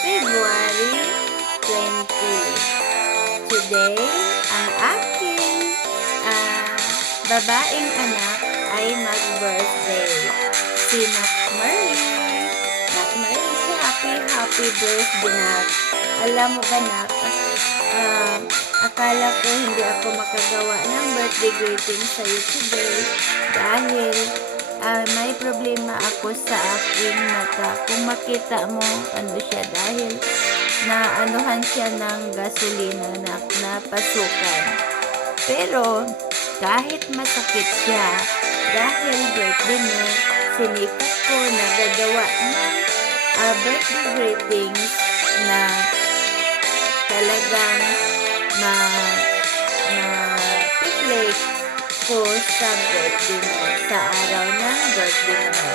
February 20. Today, ang aking babaeng anak ay mag-birthday. Si Nakmari. Nakmari, happy birthday, Nak. Alam mo ba, Nak, akala ko hindi ako makagawa ng birthday greeting sa'yo today dahil may problema ako sa aking mata. Kung makita mo, ano siya, dahil naanuhan siya ng gasolina na napasukan. Pero, kahit masakit siya, dahil birthday mo, sinikat ko na gagawa ng birthday greetings na talagang ma-reflect ko sa birthday mo, sa araw ng birthday mo.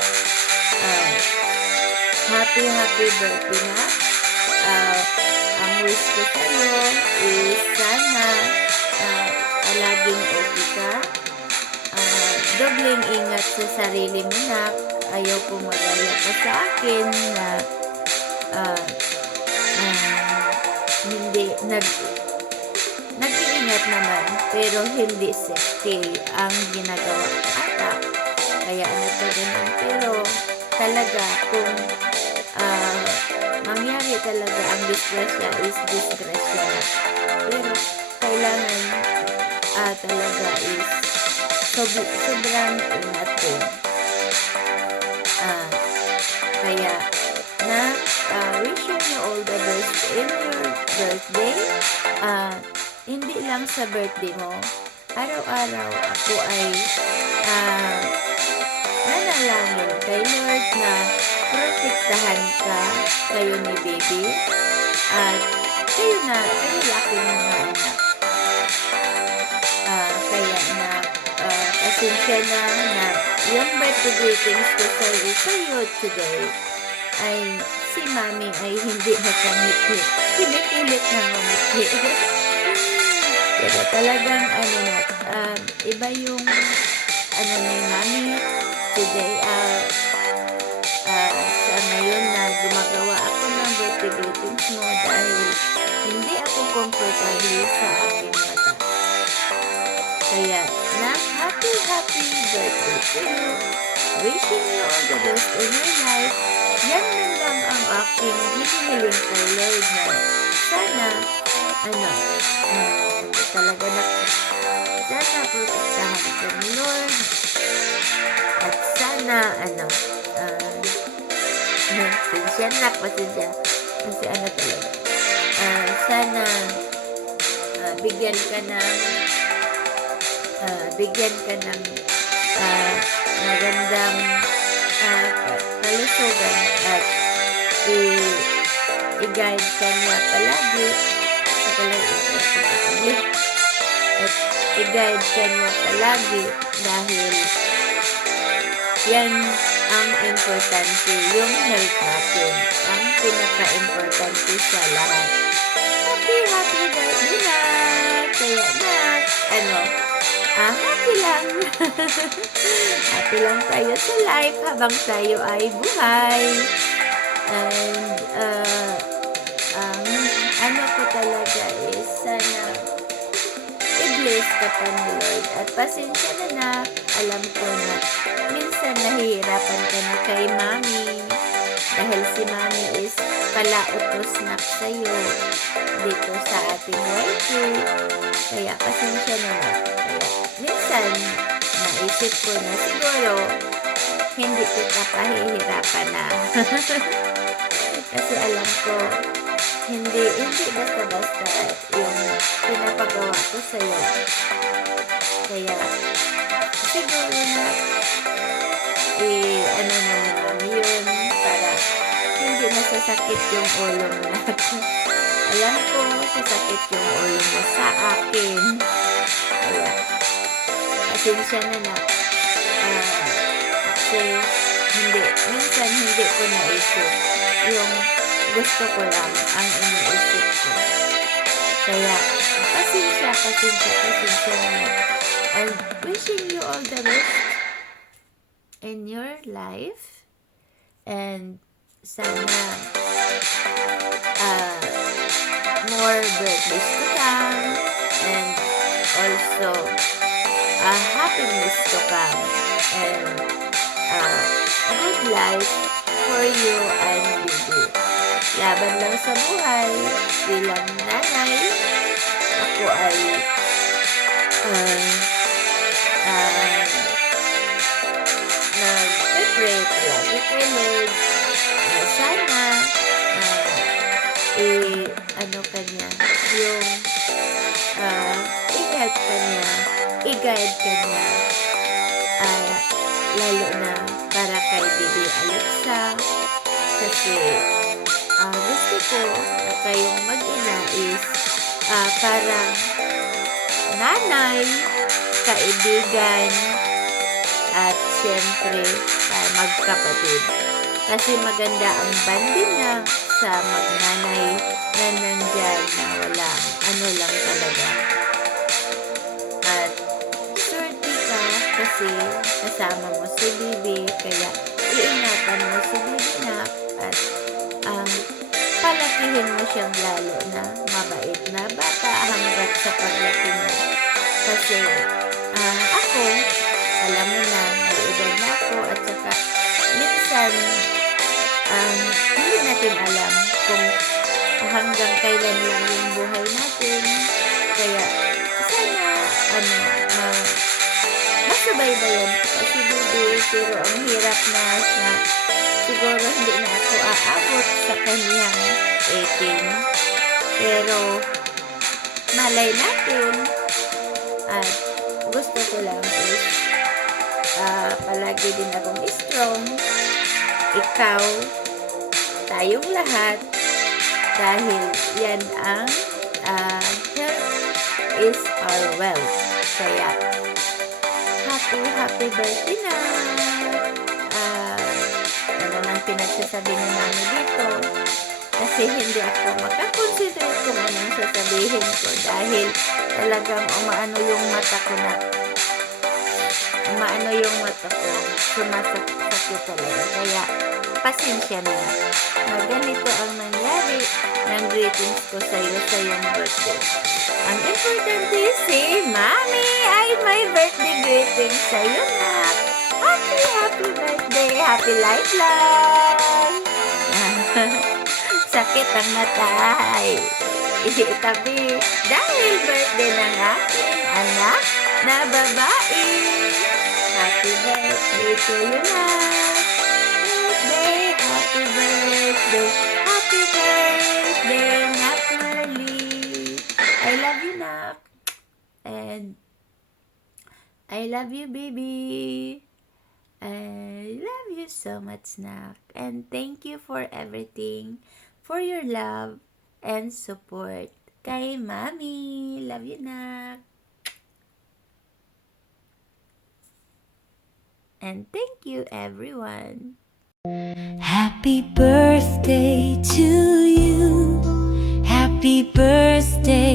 Happy birthday na. Ang wish ko sa'yo is sana laging okay ka. Dobleng ingat sa sarili mo, Nak. Ayaw ko magaya ka sa akin na hindi nag-iingat naman pero hindi safety ang ginagawa ko ata. Kaya ganun. Pero talaga kung mangyari talaga ang disgrasya is disgrasya. Pero kailangan talaga is sobrang ingat ko. Kaya wishing you all the best in your birthday. Hindi lang sa birthday mo, araw-araw ako ay nanalangin kay Lord na protektahan ka, kayo ni baby, at kayo laki ng mga anak. Kaya pasensya na yung birthday greetings ko sa'yo today ay si Mami ay hindi nakamiti. Pinipilit na mamiti. Pero talagang iba yung ni Mami today. Sa ngayon na gumagawa ako ng birthday greetings mo dahil hindi ako comfortable sa aking mata. Kaya happy birthday to you. Wishing you all the best in your life. Yan lang ang aking hinihiling kay Lord na sana talaga sana protektahan ka ni Lord at sana pasensya kasi talaga sana bigyan ka ng magandang kalusugan at i-guide ka niya palagi at i-guide ka niya palagi dahil yan ang importante, yung health natin ang pinaka-importante sa lahat. Happy birthday na! Kaya happy lang. Happy lang tayo sa life habang tayo ay buhay. And ko talaga is sana i-bless ka pa ni Lord. At pasensya na alam ko na minsan nahihirapan ka na kay Mami dahil si Mami is palautos na sa'yo dito sa ating YT. Kaya pasensya na. Kaya minsan naisip ko na siguro hindi kita pahihirapan na. Kasi alam ko hindi basta-basta yung pinapagawa ko sa'yo. Kaya siguro na naman yun para hindi nasasakit yung ulo mo natin. Alam ko sasakit yung ulo mo sa akin. Kaya pasensya na. Kasi minsan hindi ko naisip yung gusto ko lang ang iniisip ko. Kaya pasensya na. And wishing you all the best in your life. And sana uh, more birthdays to come, and also happiness to come, and a good life for you and Bibi. Laban lang sa buhay bilang nanay. Ako ay nag-pray lagi kay Lord na sana ano kanya, yung i-help kanya, i-guide kanya, lalo na para kay Bibi Alexa, kasi gusto ko na kayong mag-ina is parang nanay, kaibigan, at syempre magkapatid. Kasi maganda ang banding na sa magnanay na nandyan na walang ano lang talaga. At swerte ka kasi kasama mo si Bibi, kaya iingatan mo si Bibi na at palakihin mo siyang lalo na mabait na bata hanggat sa paglaki niya. Kasi ako, alam mo na, may edad na ako, at saka minsan hindi natin alam kung hanggang kailan lang yung buhay natin. Kaya sana masubaybayan ko si Bibi, pero ang hirap na siguro hindi na ako aabot sa kanyang 18. Pero malay natin, at gusto ko lang is palagi din akong strong, ikaw, tayong lahat, dahil yan ang health is our wealth. Kaya happy birthday na. Ano nang pinagsasabi ni Mami dito, kasi hindi ako makakonsider kung anong sasabihin ko, dahil talagang umaano yung mata ko, sumasakit talaga. Kaya pasensya na ganito ang nangyari ng greetings ko sa iyong birthday. Ang importante si Mami ay may birthday greetings sa iyo na. Happy birthday, happy life lang. Sakit ang mata ay itabi dahil birthday ng aking anak na babae. Happy birthday to you na. Happy birthday, Nak Marley. I love you, Nak. And I love you, baby. I love you so much, Nak. And thank you for everything, for your love and support kay Mami. Love you, Nak. And thank you, everyone. Happy birthday to you. Happy birthday